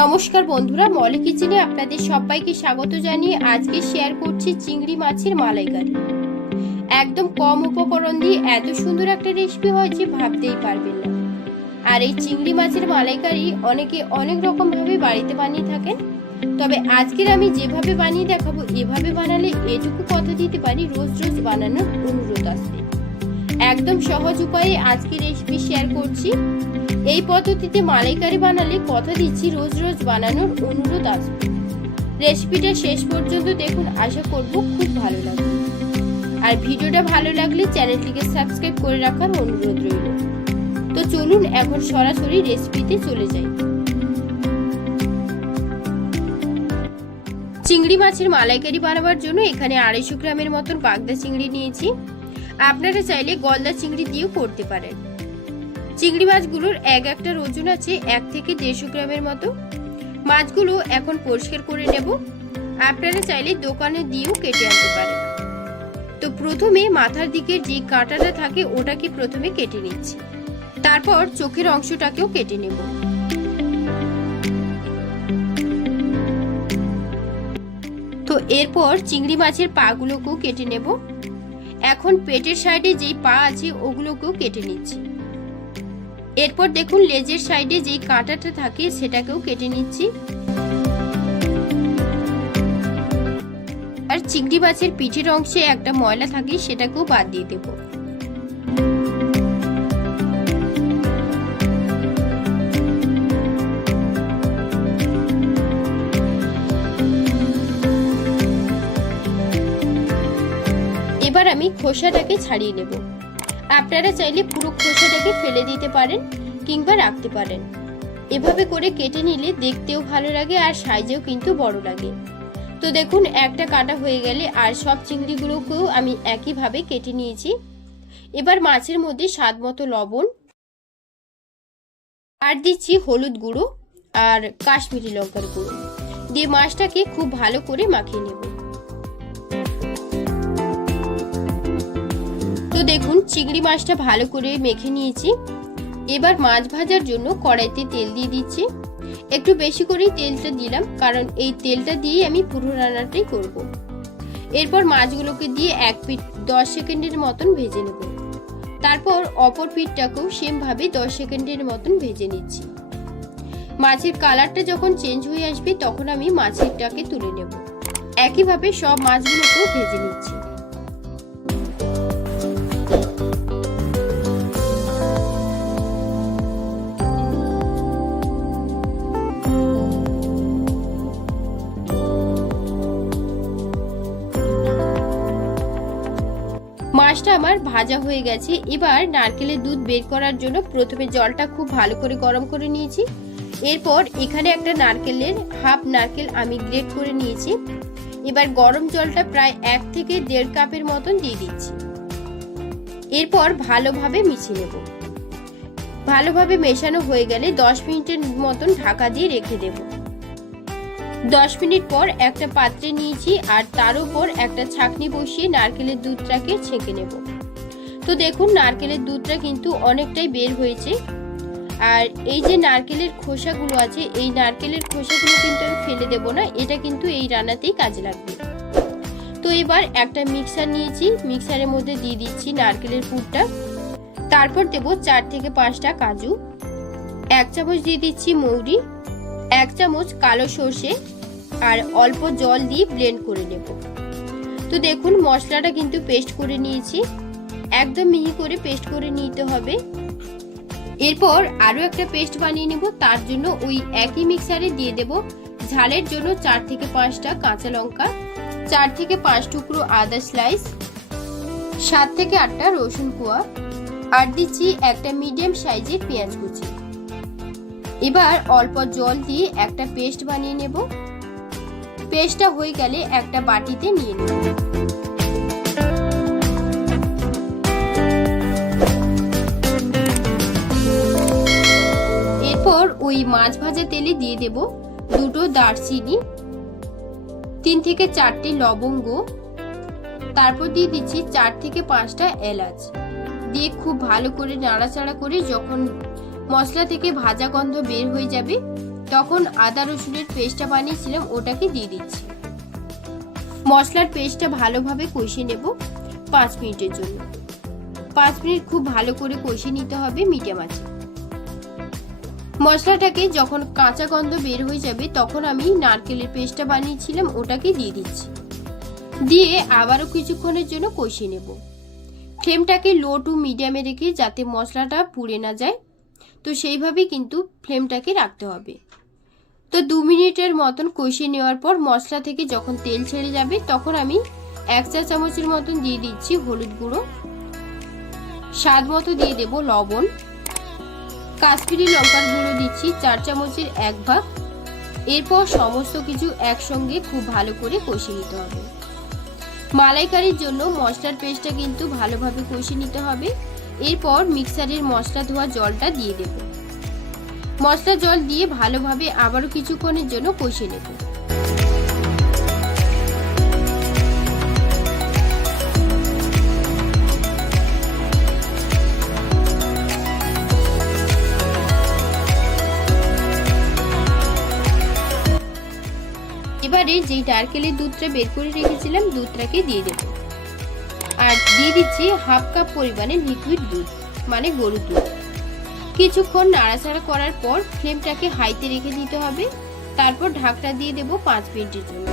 নমস্কার বন্ধুরা, মলি কিচেনে আপনাদের সবাইকে স্বাগত জানিয়ে আজকে শেয়ার করছি চিংড়ি মাছের মালাইকারি। একদম কম উপকরণ দিয়ে এত সুন্দর একটা রেসিপি হয় যে ভাবতেই পারবেন না। আর এই চিংড়ি মাছের মালাইকারি অনেকে অনেক রকম ভাবে বাড়িতে বানিয়ে থাকেন। তবে আজকের আমি যেভাবে বানিয়ে দেখাবো, এভাবে বানালে এটুকু কথা দিতে পারি, রোজ রোজ বানানোর অনুরোধ আসবে। একদম সহজ উপায়ে আজকের রেসিপি শেয়ার করছি। এই পদ্ধতিতে মালাইকারি বানালে কথা দিচ্ছি, রোজ রোজ বানানোর অনুরোধ আসবে রেসিপিটা শেষ পর্যন্ত দেখুন, আশা করব খুব ভালো লাগবে। আর ভিডিওটা ভালো লাগলে চ্যানেলটিকে সাবস্ক্রাইব করে রাখার অনুরোধ রইল। তো চলুন, এখন সরাসরি রেসিপিতে চলে যাই। চিংড়ি মাছের মালাইকারি বানাবার জন্য এখানে আড়াইশো গ্রামের মতন বাগদা চিংড়ি নিয়েছি। আপনারা চাইলে গলদা চিংড়ি দিয়েও করতে পারেন। চিংড়ি মাছগুলোর এক একটা ওজন আছে এক থেকে দেড়শো গ্রামের মতো। মাছগুলো এখন পরিষ্কার করে নেব। আপনারা চাইলে দোকানে দিয়েও কেটে আনতে পারেন। তো প্রথমে মাথার দিকের যে কাঁটাটা থাকে, ওটাকে প্রথমে কেটে নিচ্ছি। তারপর চোখের অংশটাকেও কেটে নেব। তো এরপর চিংড়ি মাছের পাগুলোকেও কেটে নেব। এখন পেটের সাইডে যেই পা আছে, ওগুলোকেও কেটে নিচ্ছি। এরপর দেখুন লেজের সাইডে যেই কাঁটাটা থাকে সেটাকেও কেটে নিচ্ছি। আর চিংড়ি মাছের পিঠের অংশে একটা ময়লা থাকে সেটাকেও বাদ দিয়ে দেব। এবার আমি খোসাটাকে ছাড়িয়ে নেব। আপনারা চাইলে পুরো খোসাটাকে ফেলে দিতে পারেন কিংবা রাখতে পারেন। এভাবে করে কেটে নিলে দেখতেও ভালো লাগে আর সাইজেও কিন্তু বড় লাগে। তো দেখুন, একটা কাটা হয়ে গেলে আর সব চিংড়িগুলোকেও আমি একইভাবে কেটে নিয়েছি। এবার মাছের মধ্যে স্বাদ মতো লবণ আর দিচ্ছি হলুদ গুঁড়ো আর কাশ্মীরি লঙ্কার গুঁড়ো। দিয়ে মাছটাকে খুব ভালো করে মাখিয়ে নেব। দেখুন, চিংড়ি মাছটা ভালো করে মেখে নিয়েছি। এবার মাছ ভাজার জন্য কড়াইতে তেল দিয়ে দিচ্ছি। একটু বেশি করেই তেলটা দিলাম, কারণ এই তেলটা দিয়েই আমি পুরো রান্নাটাই করব। এরপর মাছগুলোকে দিয়ে এক পিঠ দশ সেকেন্ডের মতন ভেজে নেব। তারপর অপর পিঠটাকেও সেমভাবে দশ সেকেন্ডের মতন ভেজে নিচ্ছি। মাছের কালারটা যখন চেঞ্জ হয়ে আসবে, তখন আমি মাছেরটাকে তুলে নেব। একইভাবে সব মাছগুলোকেও ভেজে নিচ্ছি। মাছটা আমার ভাজা হয়ে গেছে। এবার নারকেলের দুধ বের করার জন্য প্রথমে জলটা খুব ভালো করে গরম করে নিয়েছি। এরপর এখানে একটা নারকেলের হাফ নারকেল আমি গ্রেট করে নিয়েছি। এবার গরম জলটা প্রায় এক থেকে দেড় কাপের মতন দিয়ে দিচ্ছি। এরপর ভালোভাবে মিশিয়ে নেব। ভালোভাবে মেশানো হয়ে গেলে দশ মিনিটের মতন ঢাকা দিয়ে রেখে দেবো। দশ মিনিট পর একটা পাত্রে নিয়েছি আর তার উপর একটা ছাকনি বসিয়ে নারকেলের দুধটাকে ছেঁকে নেব। তো দেখুন, নারকেলের দুধটা কিন্তু অনেকটাই বের হয়েছে। আর এই যে নারকেলের খোসাগুলো আছে, এই নারকেলের খোসাগুলো কিন্তু আমি ফেলে দেব না, এটা কিন্তু এই রান্নাতেই কাজে লাগবে। তো এবার একটা মিক্সার নিয়েছি, মিক্সারের মধ্যে দিয়ে দিচ্ছি নারকেলের পুরটা। তারপর দেব চার থেকে পাঁচটা কাজু। এক চামচ দিয়ে দিচ্ছি মৌরি। এক চামচ কালো সর্ষে আর অল্প জল দিয়ে ব্লেন্ড করে নেব। তো দেখুন, মশলাটা কিন্তু পেস্ট করে নিয়েছি। একদম মিহি করে পেস্ট করে নিতে হবে। এরপর আরও একটা পেস্ট বানিয়ে নেব। তার জন্য ওই একই মিক্সারে দিয়ে দেব ঝালের জন্য চার থেকে পাঁচটা কাঁচা লঙ্কা, চার থেকে পাঁচ টুকরো আদা স্লাইস সাত থেকে আটটা রসুন কুয়া, আর দিচ্ছি একটা মিডিয়াম সাইজের পেঁয়াজ কুচি। এবার অল্প জল দিয়ে একটা পেস্ট বানিয়ে নেব। পেস্টটা হয়ে গেলে একটা বাটিতে নিয়ে নেব। এরপর ওই মাছ ভাজা তেলে দিয়ে দেব দুটো দারচিনি, তিন থেকে চারটে লবঙ্গ, তারপর দিয়ে দিচ্ছি চার থেকে পাঁচটা এলাচ। দিয়ে খুব ভালো করে নাড়াচাড়া করে যখন মশলা থেকে ভাজা গন্ধ বের হয়ে যাবে, তখন আদা রসুনের পেস্টটা বানিয়েছিলাম, ওটাকে দিয়ে দিচ্ছি। মশলার পেস্টটা ভালোভাবে কষিয়ে নেব পাঁচ মিনিটের জন্য। পাঁচ মিনিট খুব ভালো করে কষিয়ে নিতে হবে মিডিয়াম আছে মশলাটাকে যখন কাঁচা গন্ধ বের হয়ে যাবে, তখন আমি নারকেলের পেস্টটা বানিয়েছিলাম, ওটাকে দিয়ে দিচ্ছি। দিয়ে আবারও কিছুক্ষণের জন্য কষিয়ে নেব। ফ্লেমটাকে লো টু মিডিয়ামে রেখে যাতে মশলাটা পুড়ে না যায় তো সেইভাবেই কিন্তু ফ্লেমটাকে রাখতে হবে। তো দু মিনিটের মতন কষিয়ে নেওয়ার পর মশলা থেকে যখন তেল ছেড়ে যাবে, তখন আমি এক চা চামচের মতন দিয়ে দিচ্ছি হলুদ গুঁড়ো। স্বাদ মতো দিয়ে দেব লবণ। কাশ্মীরি লঙ্কার গুঁড়ো দিচ্ছি চার চামচের এক ভাগ। এরপর সমস্ত কিছু একসঙ্গে খুব ভালো করে কষিয়ে নিতে হবে। মালাইকারির জন্য মশলার পেস্টটা কিন্তু ভালোভাবে কষিয়ে নিতে হবে। এরপর মিক্সারের মশলা ধোয়া জলটা দিয়ে দেব। মশলা জল দিয়ে ভালোভাবে আবারও কিছুক্ষণের জন্য কষিয়ে নেব। এবারে যেই নারকেলের দুধটা বের করে রেখেছিলাম, দুধটাকে দিয়ে দেব। আর দিয়ে দিচ্ছি হাফ কাপ পরিমাণে লিকুইড দুধ মানে গরুর দুধ। কিছুক্ষণ নাড়াচাড়া করার পর ফ্লেমটাকে হাইতে রেখে দিতে হবে। তারপর ঢাকটা দিয়ে দেব পাঁচ মিনিটের জন্য।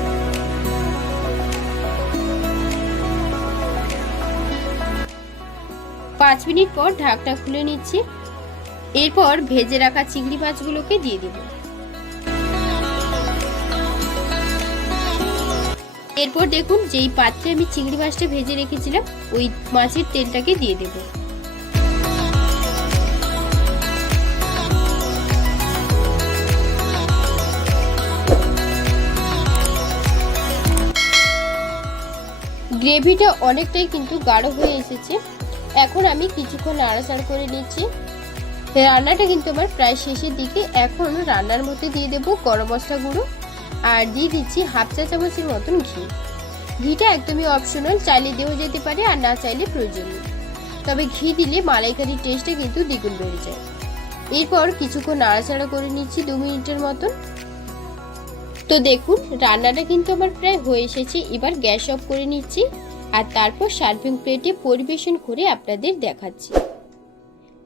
পাঁচ মিনিট পর ঢাকটা খুলে নিচ্ছি। এরপর ভেজে রাখা চিংড়ি মাছগুলোকে দিয়ে দেবো। এরপর দেখুন যেই পাত্রে আমি চিংড়ি মাছটা ভেজে রেখেছিলাম, ওই মাছের তেলটাকে দিয়ে দেব। গ্রেভিটা অনেকটাই কিন্তু গাঢ় হয়ে এসেছে। এখন আমি কিছুক্ষণ নাড়াচাড়া করে নিচ্ছি। রান্নাটা কিন্তু আমার প্রায় শেষের দিকে। এখন রান্নার মধ্যে দিয়ে দেবো গরম মশলা গুঁড়ো। আর দিয়ে দিচ্ছি হাফ চা চামচের মতন ঘি। ঘিটা একদমই অপশনাল চাইলে দেওয়া যেতে পারে আর না চাইলে প্রয়োজন নেই তবে ঘি দিলে মালাইকারির টেস্টটা কিন্তু দ্বিগুণ বেড়ে যায়। এরপর কিছুক্ষণ নাড়াচাড়া করে নিচ্ছি দু মিনিটের মতন। তো দেখুন, রান্নাটা কিন্তু আমার প্রায় হয়ে এসেছে। এবার গ্যাস অফ করে নিচ্ছি আর তারপর সার্ভিং প্লেটে পরিবেশন করে আপনাদের দেখাচ্ছি।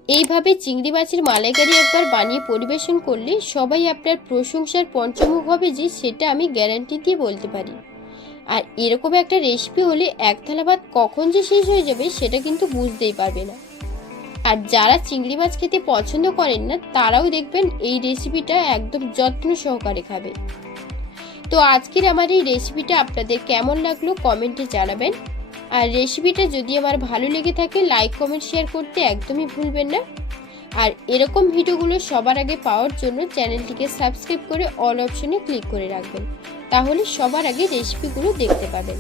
এইভাবে চিংড়ি মাছের মালাইকারি একবার বানিয়ে পরিবেশন করলে সবাই আপনার প্রশংসার পঞ্চমুখ হবে যে সেটা আমি গ্যারান্টি দিয়ে বলতে পারি। আর এরকম একটা রেসিপি হলে এক থালা ভাত কখন যে শেষ হয়ে যাবে সেটা কিন্তু বুঝতেই পারবে না। আর যারা চিংড়ি মাছ খেতে পছন্দ করেন না, তারাও দেখবেন এই রেসিপিটা একদম যত্ন সহকারে খাবে। তো আজকের আমার এই রেসিপিটা আপনাদের কেমন লাগল কমেন্টে জানাবেন। আর রেসিপিটা যদি আমার ভালো লেগে থাকে লাইক কমেন্ট শেয়ার করতে একদমই ভুলবেন না। আর এরকম ভিডিওগুলো সবার আগে পাওয়ার জন্য চ্যানেলটিকে সাবস্ক্রাইব করে অল অপশনে ক্লিক করে রাখবেন। তাহলে সবার আগে রেসিপিগুলো দেখতে পাবেন।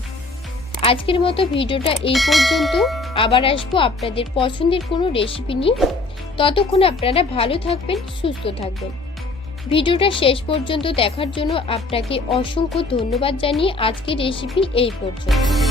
আজকের মতো ভিডিওটা এই পর্যন্ত। আবার আসব আপনাদের পছন্দের কোনো রেসিপি নিয়ে। ততক্ষণ আপনারা ভালো থাকবেন, সুস্থ থাকবেন। ভিডিওটা শেষ পর্যন্ত দেখার জন্য আপনাকে অসংখ্য ধন্যবাদ জানিয়ে আজকের রেসিপি এই পর্যন্ত।